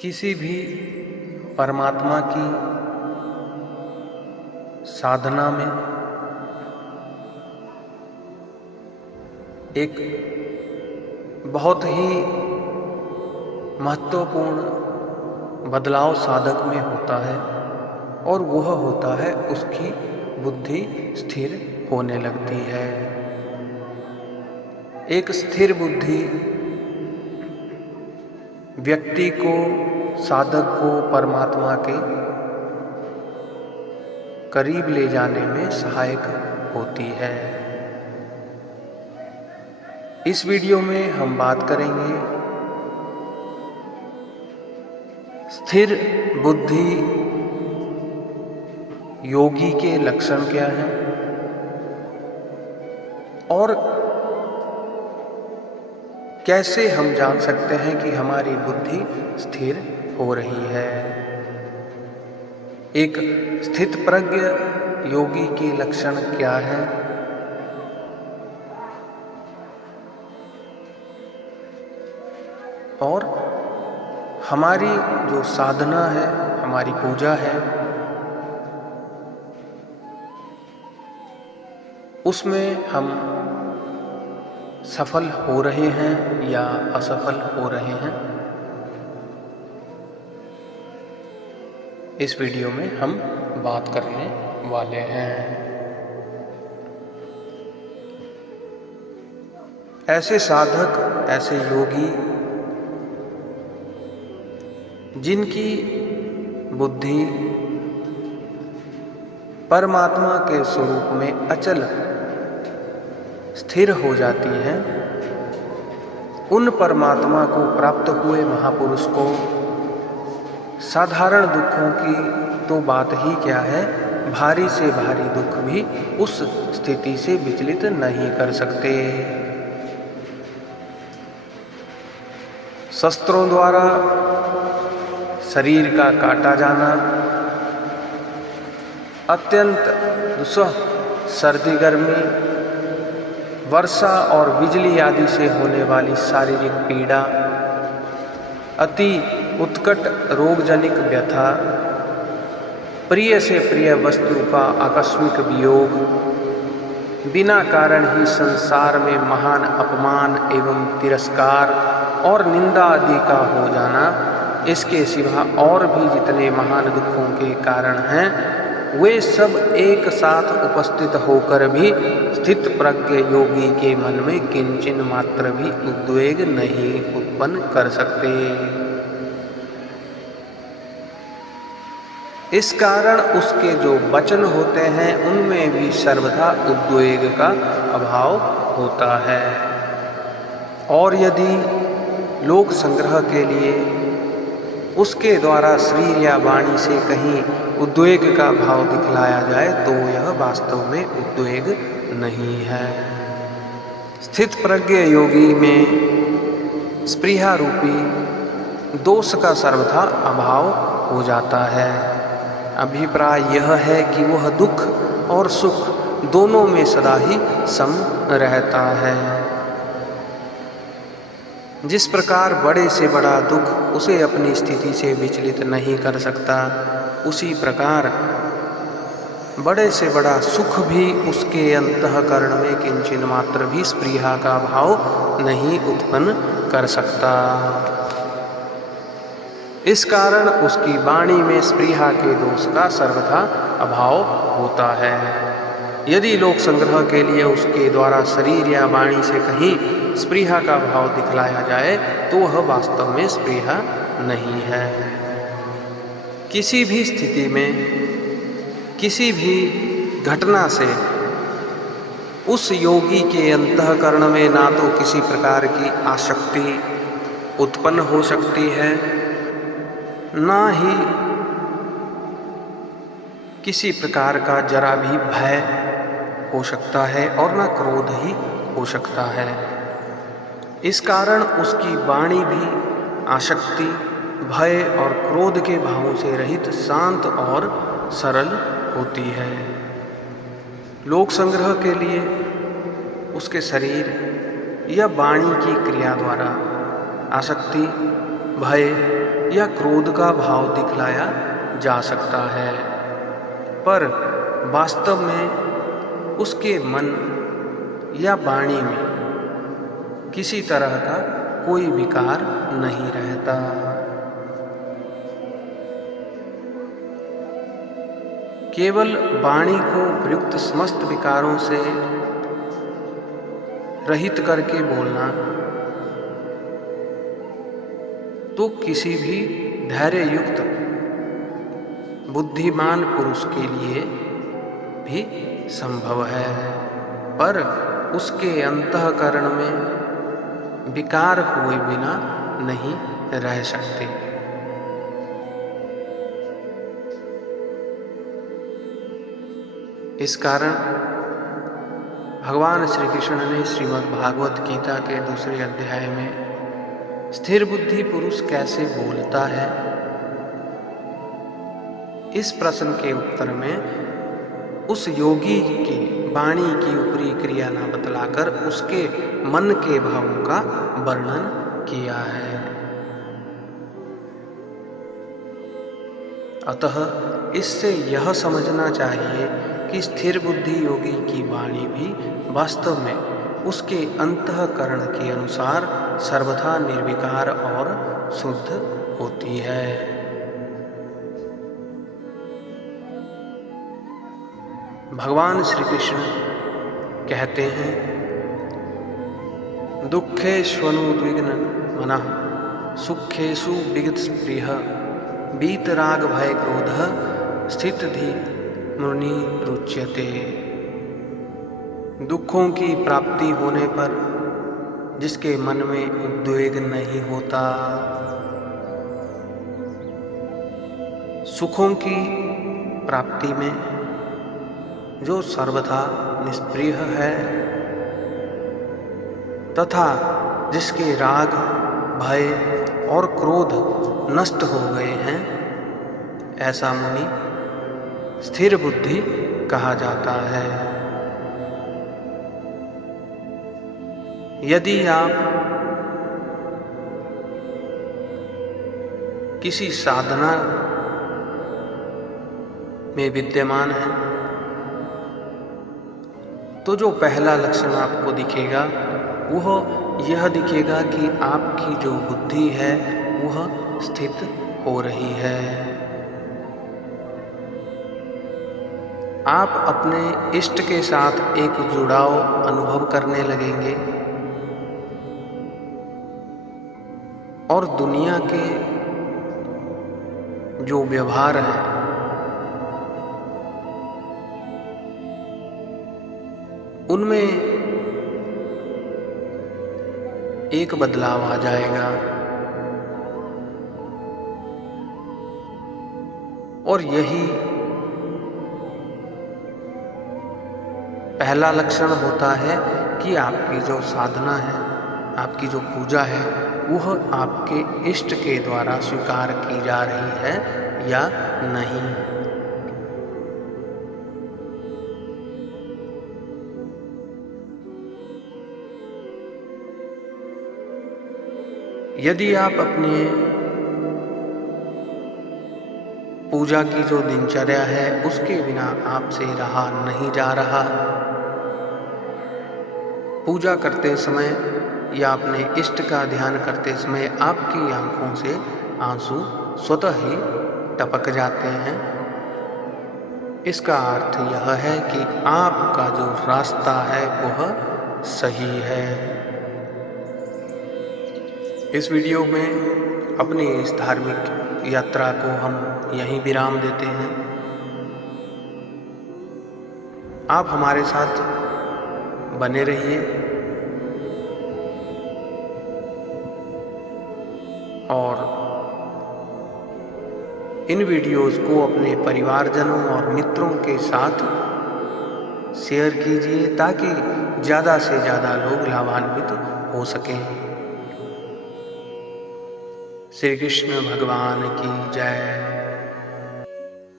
किसी भी परमात्मा की साधना में एक बहुत ही महत्वपूर्ण बदलाव साधक में होता है और वह होता है उसकी बुद्धि स्थिर होने लगती है। एक स्थिर बुद्धि व्यक्ति को, साधक को परमात्मा के करीब ले जाने में सहायक होती है। इस वीडियो में हम बात करेंगे स्थिर बुद्धि योगी के लक्षण क्या हैं और कैसे हम जान सकते हैं कि हमारी बुद्धि स्थिर हो रही है। एक स्थित प्रज्ञ योगी के लक्षण क्या हैं और हमारी जो साधना है, हमारी पूजा है, उसमें हम सफल हो रहे हैं या असफल हो रहे हैं, इस वीडियो में हम बात करने वाले हैं। ऐसे साधक, ऐसे योगी जिनकी बुद्धि परमात्मा के स्वरूप में अचल स्थिर हो जाती है, उन परमात्मा को प्राप्त हुए महापुरुष को साधारण दुखों की तो बात ही क्या है, भारी से भारी दुख भी उस स्थिति से विचलित नहीं कर सकते। शस्त्रों द्वारा शरीर का काटा जाना, अत्यंत दुस्सह सर्दी गर्मी, वर्षा और बिजली आदि से होने वाली शारीरिक पीड़ा, अति उत्कट रोगजनिक व्यथा, प्रिय से प्रिय वस्तु का आकस्मिक वियोग, बिना कारण ही संसार में महान अपमान एवं तिरस्कार और निंदा आदि का हो जाना, इसके सिवा और भी जितने महान दुखों के कारण हैं, वे सब एक साथ उपस्थित होकर भी स्थित प्रज्ञ योगी के मन में किंचिन मात्र भी उद्वेग नहीं उत्पन्न कर सकते। इस कारण उसके जो वचन होते हैं उनमें भी सर्वथा उद्वेग का अभाव होता है। और यदि लोक संग्रह के लिए उसके द्वारा शरीर या वाणी से कहीं उद्वेग का भाव दिखलाया जाए तो यह वास्तव में उद्वेग नहीं है। स्थित प्रज्ञ योगी में स्पृहा रूपी दोष का सर्वथा अभाव हो जाता है। अभिप्राय यह है कि वह दुख और सुख दोनों में सदा ही सम रहता है। जिस प्रकार बड़े से बड़ा दुख उसे अपनी स्थिति से विचलित नहीं कर सकता, उसी प्रकार बड़े से बड़ा सुख भी उसके अंतःकरण में किंचिन मात्र भी स्पृहा का भाव नहीं उत्पन्न कर सकता। इस कारण उसकी वाणी में स्पृहा के दोष का सर्वथा अभाव होता है। यदि लोक संग्रह के लिए उसके द्वारा शरीर या वाणी से कहीं स्पृहा का भाव दिखलाया जाए तो वह वास्तव में स्पृहा नहीं है। किसी भी स्थिति में, किसी भी घटना से उस योगी के अंतःकरण में ना तो किसी प्रकार की आसक्ति उत्पन्न हो सकती है, ना ही किसी प्रकार का जरा भी भय हो सकता है और ना क्रोध ही हो सकता है। इस कारण उसकी वाणी भी आसक्ति, भय और क्रोध के भावों से रहित शांत और सरल होती है। लोक संग्रह के लिए उसके शरीर या वाणी की क्रिया द्वारा आसक्ति, भय या क्रोध का भाव दिखलाया जा सकता है, पर वास्तव में उसके मन या वाणी में किसी तरह का कोई विकार नहीं रहता। केवल वाणी को प्रयुक्त समस्त विकारों से रहित करके बोलना तो किसी भी धैर्य युक्त बुद्धिमान पुरुष के लिए भी संभव है, पर उसके अंतःकरण में विकार हुए बिना नहीं रह सकते। इस कारण भगवान श्री कृष्ण ने श्रीमद् भागवत गीता के 2 अध्याय में स्थिर बुद्धि पुरुष कैसे बोलता है, इस प्रश्न के उत्तर में उस योगी की वाणी की ऊपरी क्रिया न बतलाकर उसके मन के भावों का वर्णन किया है। अतः इससे यह समझना चाहिए कि स्थिर बुद्धि योगी की वाणी भी वास्तव में उसके अंतःकरण के अनुसार सर्वथा निर्विकार और शुद्ध होती है। भगवान श्री कृष्ण कहते हैं, दुःखेष्वनुद्विग्न मनः सुखेषु विगतस्पृहः वीतराग भय क्रोधः स्थितधि मुनिरुच्यते। दुखों की प्राप्ति होने पर जिसके मन में उद्वेग नहीं होता, सुखों की प्राप्ति में जो सर्वथा निष्प्रिय है तथा जिसके राग भय और क्रोध नष्ट हो गए हैं, ऐसा मुनि स्थिर बुद्धि कहा जाता है। यदि आप किसी साधना में विद्यमान हैं तो जो पहला लक्षण आपको दिखेगा वह यह दिखेगा कि आपकी जो बुद्धि है वह स्थित हो रही है। आप अपने इष्ट के साथ एक जुड़ाव अनुभव करने लगेंगे और दुनिया के जो व्यवहार है उनमें एक बदलाव आ जाएगा और यही पहला लक्षण होता है कि आपकी जो साधना है, आपकी जो पूजा है, वह आपके इष्ट के द्वारा स्वीकार की जा रही है या नहीं। यदि आप अपने पूजा की जो दिनचर्या है उसके बिना आपसे रहा नहीं जा रहा, पूजा करते समय या अपने इष्ट का ध्यान करते समय आपकी आंखों से आंसू स्वतः ही टपक जाते हैं, इसका अर्थ यह है कि आपका जो रास्ता है वह सही है। इस वीडियो में अपनी इस धार्मिक यात्रा को हम यहीं विराम देते हैं। आप हमारे साथ बने रहिए और इन वीडियोस को अपने परिवारजनों और मित्रों के साथ शेयर कीजिए ताकि ज़्यादा से ज़्यादा लोग लाभान्वित हो सकें। श्री कृष्ण भगवान की जय।